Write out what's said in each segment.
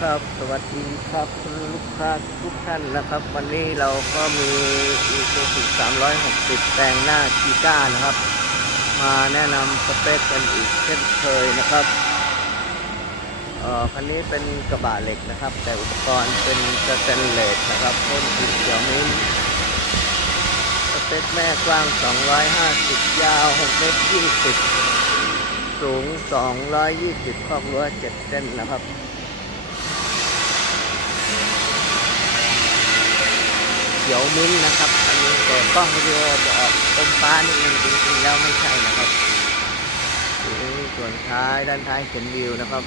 ครับ สวัสดีครับคุณลูกค้าทุกท่านนะครับ วันนี้เราก็มีอีซูซู360แต่งหน้าชีก้านะครับ มาแนะนำสเปคกันอีกเช่นเคยนะครับเอ่อคันนี้เป็นกระบะเหล็กนะครับ แต่อุปกรณ์เป็นสแตนเลสนะครับพ่นสีเขียวมิ้นสเปคแม่กว้าง 250 ยาว6เมตร20 สูง 220ครอบรั้ว7เส้นนะครับ เขียวมิ้นนะครับอันนี้แต่กล้องวิดีโอจะออกอมฟ้านิดนึงจริงๆแล้วไม่ใช่นะครับส่วนท้ายด้านท้ายเขียนวิวนะครับ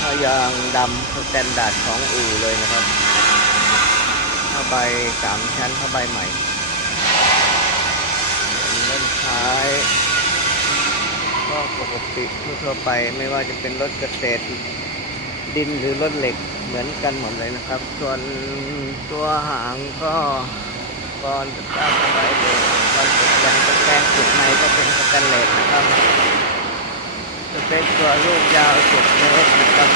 ผ้ายางดำสแตนดาร์ดของอู่เลยนะครับผ้าใบสามชั้นผ้าใบใหม่ด้านท้ายก็ปกติทั่วไปไม่ว่าจะเป็นรถเกษตรดินหรือรถเหล็ก เหมือนกันหมดเลยนะครับ ส่วนตัวหางก็กรจะตั้งไว้เลยกรตกแต่งตะแกงจุดในก็เป็นสแตนเลสนะครับสเปคตัวลูกยาว10เมตรนะครับ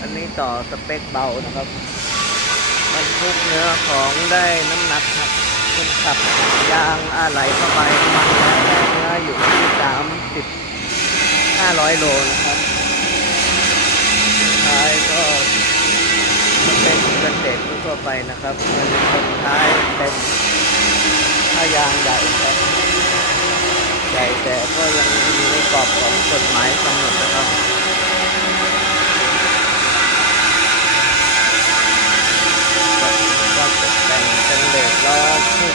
อันนี้ต่อสเปคเบานะครับบรรทุกเนื้อของได้น้ำหนักครับคนขับยางอะไหล่เข้าไปมันและเนื้ออยู่ที่30 500โลนะครับ ทั่วไปนะครับ มันคนท้ายเป็นผ้ายางใหญ่ครับ ใหญ่แต่ก็ยังมีในกรอบของกฎหมายกำหนดนะครับก็ตกแต่งเป็นเลดล้อชุด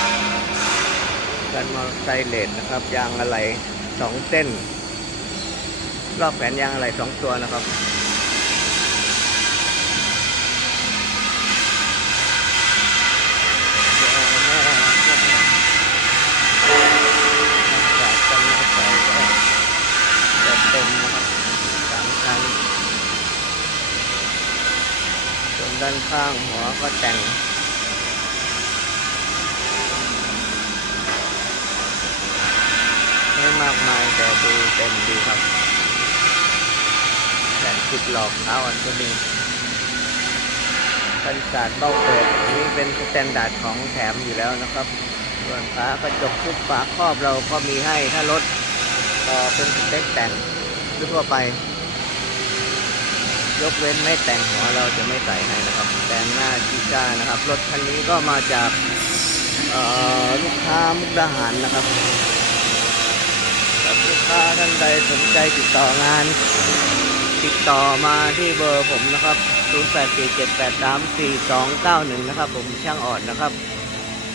กันมอเตอร์ไซค์เลดนะครับ ยางอะไหล่สองเส้น รอบแขนยางอะไหล่สองตัวนะครับเดี๋ยวแม่ก็จากกันมอเตอร์ไซค์ก็จะเต็มนะครับสามคันส่วน ด้านข้างหัวก็แต่งไม่มากมายแต่ดูเต็มดีครับแต่ติดหลอกเท้าอันก็ดีกันศาสตร์เบ้าเปิดนี่เป็นสแตนดาร์ดของแถมอยู่แล้วนะครับ ส่วนฝากระจกทุกฝาครอบเราก็มีให้ถ้ารถต่อเป็นสเปคแต่งทั่วไป ยกเว้นไม่แต่งหัวเราจะไม่ใส่ให้นะครับ แต่งหน้าจีก้านะครับ รถคันนี้ก็มาจากลูกค้ามุกดาหารนะครับครับลูกค้าท่านใดสนใจติดต่องาน ติดต่อมาที่เบอร์ผมนะครับ 0847834291 นะครับ ผมช่างอ่อนนะครับ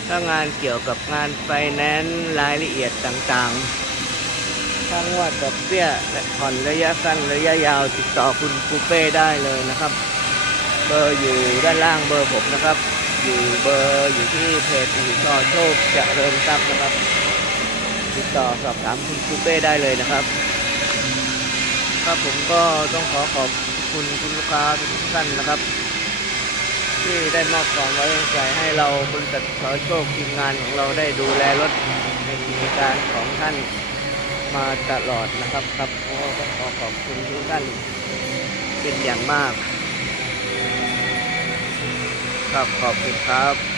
ถ้างานเกี่ยวกับงานไฟแนนซ์รายละเอียดต่างๆ ทั้งว่าดอกเบี้ยและผ่อนระยะสั้นระยะยาวติดต่อคุณปูเป้ได้เลยนะครับ เบอร์อยู่ด้านล่างเบอร์ผมนะครับ อยู่เบอร์อยู่ที่เพจอู่ชอโชคเจะเริญทรัพย์นะครับ ติดต่อสอบถามคุณคูเป้ได้เลยนะครับ ครับผมก็ต้องขอขอบคุณคุณลูกค้าทุกท่านนะครับที่ได้มอบความไว้วางใจให้เราบริษัทขอโชคทีมงานของเราได้ดูแลรถในกิจการของท่าน มาตลอดนะครับครับก็ขอขอบคุณทุกท่านเป็นอย่างมาก ครับขอบคุณครับ